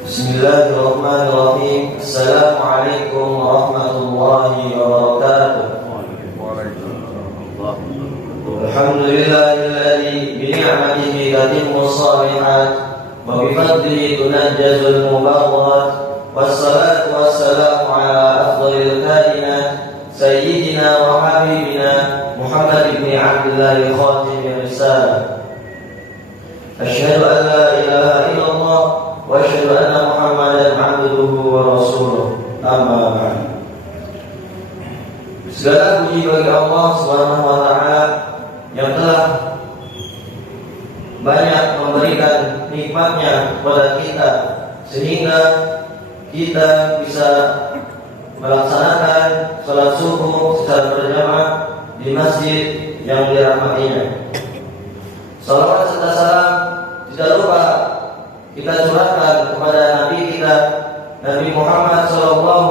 Bismillahirrahmanirrahim. Assalamualaikum warahmatullahi wabarakatuh. Alhamdulillahilladzi bi ni'matihi tatimmu shalihat wa bi fadlihi tunazzalul mubarak. Wassalatu wassalamu ala afdhalil kainat sayyidina wa habibina Muhammad ibn Abdullah khatimir risalah. Asyhadu an la ilaha illallah wa asyhadu anna Muhammadan abduhu wa rasuluh. Amma ba'd. Segala puji bagi Allah Subhanahu wa taala yang telah banyak memberikan nikmatnya kepada kita sehingga kita bisa melaksanakan salat subuh secara berjamaah di masjid yang dirahmatinya. Salawat serta salam tidak lupa kita curahkan kepada Nabi kita Nabi Muhammad SAW,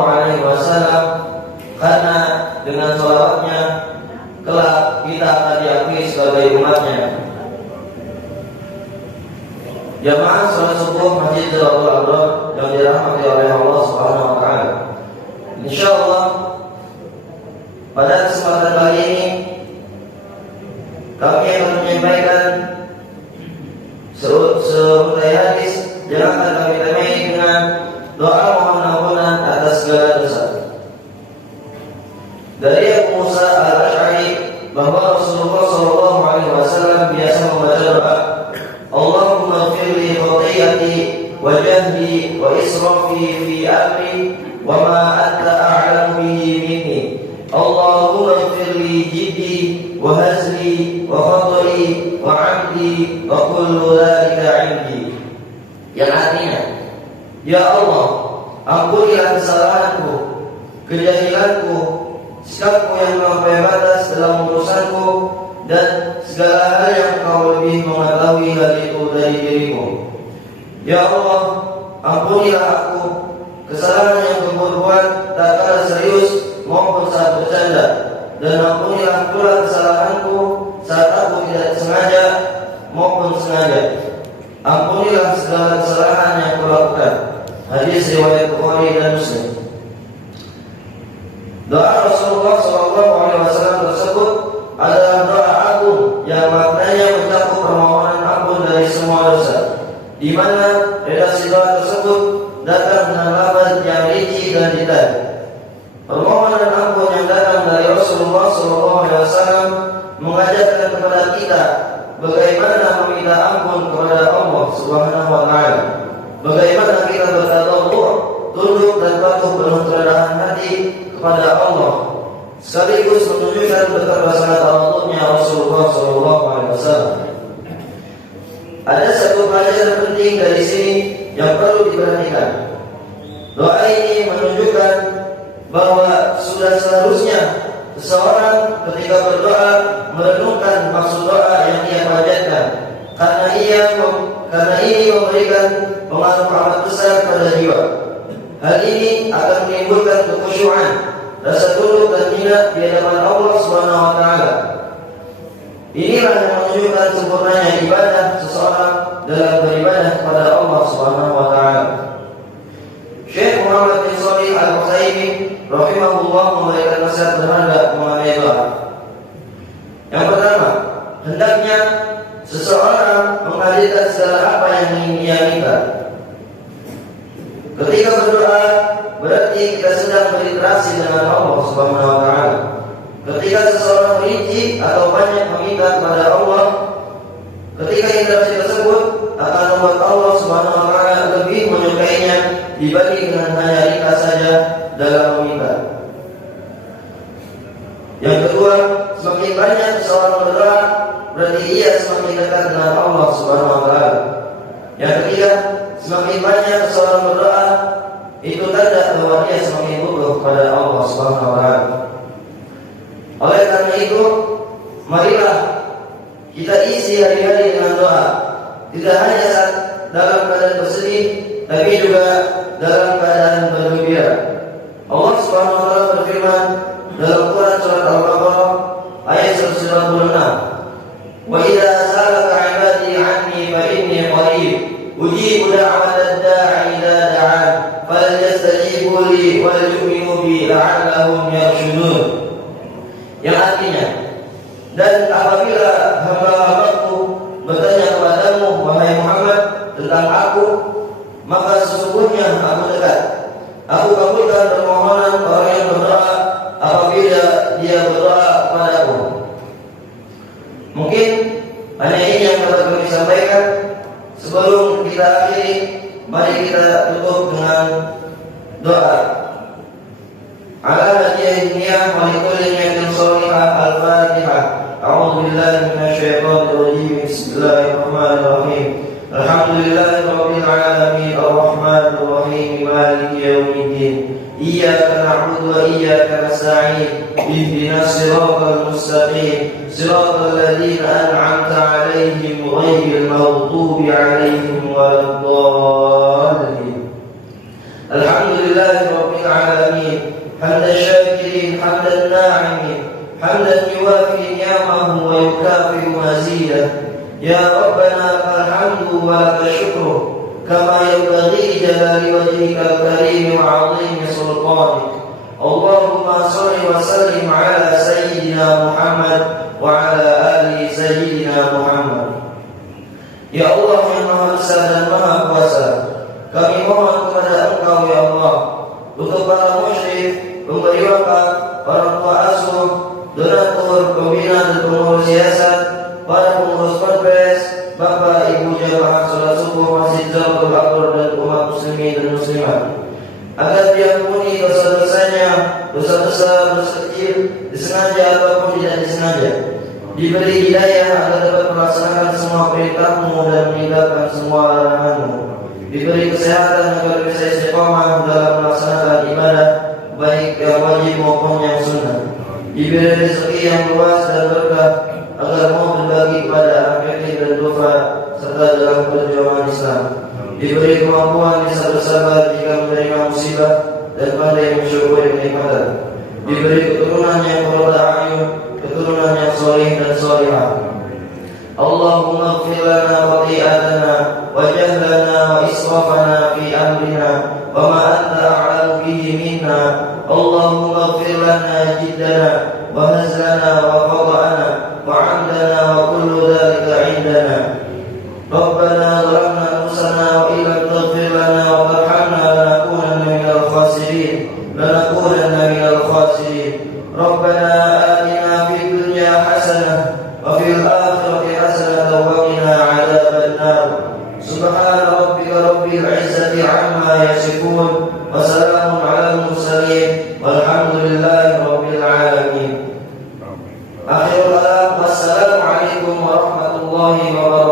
karena dengan salawatnya kelak kita akan diakui sebagai umatnya. Jamaah salat subuh Masjid Jalalatul Abrar yang dirahmati oleh Allah Subhanahu wa taala. Insyaallah pada kesempatan kali ini kami akan menyampaikan seurtai hadis yang akan kami temui dengan doa mohon ampunan atas segala dosa. Dari Abu Musa al-Asy'ari bahwa Rasulullah SAW biasa membaca doa, Allahumma firli khati'ati wa jahli wa israfi fi amri wa ma anta a'lamu bihi minni. Allahumma firli jiddi wa hazli wa khatri wa 'amdi wa kullu dhalika 'indi. Yang artinya, ya Allah, ampunilah kesalahanku, kejahilanku, sikapku yang melampaui batas dalam urusanku, dan segala hal yang kau lebih mengetahui hal itu dari dirimu. Ya Allah, ampunilah aku kesalahan yang aku buat tak kala serius maupun saat bercanda, dan ampunilah pula kesalahanku saat aku tidak sengaja maupun sengaja. Ampunilah segala kesalahan yang aku lakukan. Hadis riwayat Bukhari dan Muslim. Doa Rasulullah SAW tersebut adalah doa agung yang maknanya mencakup permohonan ampun dari semua dosa, di mana redaksi doa tersebut datang dengan lafaz yang rinci dan detail. Permohonan ampun yang datang dari Rasulullah SAW mengajarkan kepada kita bagaimana meminta ampun kepada Allah Subhanahu wa taala, bagaimana kita bertawadhu, tunduk dan patuh penuh kerendahan hati kepada Allah, sekaligus menunjukkan betapa sangat tawadhunya Rasulullah SAW. Ada satu pelajaran penting dari sini yang perlu diperhatikan. Doa ini menunjukkan bahwa sudah seharusnya seseorang ketika berdoa merenungkan maksud doa yang ia panjatkan, karena ini memberikan pengaruh amat besar pada jiwa. Hal ini akan menimbulkan kekhusyuan, rasa tunduk dan minat di hadapan Allah Subhanahu wa taala. Inilah yang menunjukkan sempurnanya ibadah seseorang dalam beribadah kepada Allah Subhanahu wa taala. Syekh Muhammad bin Shalih Al-Utsaimin rahimahullah memberikan nasihat berharga mengenai doa. Yang pertama, hendaknya seseorang menghadirkan segala apa yang ingin ia minta. Ketika berdoa berarti kita sedang berinteraksi dengan Allah Subhanahu wa taala. Ketika seseorang rinci atau banyak meminta kepada Allah, ketika interaksi tersebut akan membuat Allah Subhanahu wa taala lebih menyukainya dibanding dengan hanya ringkas saja dalam meminta. Yang kedua, semakin banyak seseorang berdoa berarti ia semakin dekat dengan Allah Subhanahu wa taala. Yang ketiga, semakin banyak seseorang berdoa itu tanda bahwa dia semakin butuh kepada Allah Subhanahu wa taala. Oleh karena itu, marilah kita isi hari-hari dengan doa, tidak hanya saat dalam keadaan bersedih, tapi juga dalam keadaan bergembira. Allah Subhanahu wa taala berfirman dalam Quran surat Al-Baqarah ayat 196, "Wa idza sa'alaka 'ibadi 'anni fa inni qarib, ujibu da'watad da'i idza liyastaghibu li wa liyu'minu bi la'allahum yarshudun. Yang artinya, dan apabila hamba-hambaku bertanya kepadamu wahai Muhammad tentang aku, maka sesungguhnya aku dekat. Aku kabulkan permohonan orang yang berdoa apabila dia berdoa kepadaku. Mungkin hanya ini yang dapat kami sampaikan. Sebelum kita akhiri, mari kita tutup dengan doa. Ala hadiah niyah wa likulli niyatin shalihah. Al-Fatihah. A'udzu billahi minasyaitonir rajim. Bismillahirrahmanirrahim. Alhamdulillahirabbil alamin arrahmanir rahim maliki yaumiddin. Iyyaka na'budu wa iyyaka nasta'in. Ihdinas siratal mustaqim. Siratal ladzina an'amta 'alaihim ghairil maghdubi 'alaihim waladdallin. Alhamdulillahirabbil alamin. Hamdan syakirin, hamdan na'imin, hamdan yuwafi ni'amahu wa yukafi mazidah. Ya Rabbana lakal hamdu wa lakal syukru kama yanbaghi jalali wajhikal karim wa 'azimi sultanik. Allahumma shalli wa sallim ala sayyidina Muhammad wa ala ali sayyidina Muhammad. Ya Allah yang Maha Besar dan Maha Kuasa, kami mohon kepada Engkau ya Allah untuk para musyrik, pemberi wakaf, orang tua asuh, donatur, pembina dan pengurus yayasan, para pengurus ponpes, bapak ibu jamaah sholat subuh Masjid Zatul Aqbar dan umat muslimin dan muslimat, agar diampuni dosa-dosanya, dosa besar, dosa kecil, disengaja ataupun tidak disengaja, diberi hidayah agar dapat melaksanakan semua perintahmu dan meninggalkan semua laranganmu, diberi kesehatan agar bisa istiqomah dalam melaksanakan ibadah baik yang wajib maupun yang sunnah, diberi rezeki yang luas dan berkah agar mau berbagi kepada anak yatim dan duafa serta dalam perjuangan Islam, diberi kemampuan bisa bersabar jika menerima musibah dan pandai mensyukuri kenikmatan, diberi keturunan yang qurrata a'yun, keturunan yang sholih dan sholihah. Allahumma ighfir lana khati'atana wa jahlana wa israfana fi amrina wa ma anta a'lamu bihi minna. Allahumma ighfir lana jiddana wa hazlana wa qada'ana wa 'amdana wa kullu dhalika 'indana. Rabbana zalamna anfusana wa illam taghfir lana wa tarhamna lanakunanna minal khasirin. Rabbana atina fid dunya hasanah wa fil akhirati hasanah wa qina 'adzabannar. Subhana rabbika rabbil 'izzati 'amma yasifun wa salamun 'alal mursalin walhamdulillahi rabbil alamin. Akhirul kalam, wassalamu alaikum warahmatullahi wabarakatuh.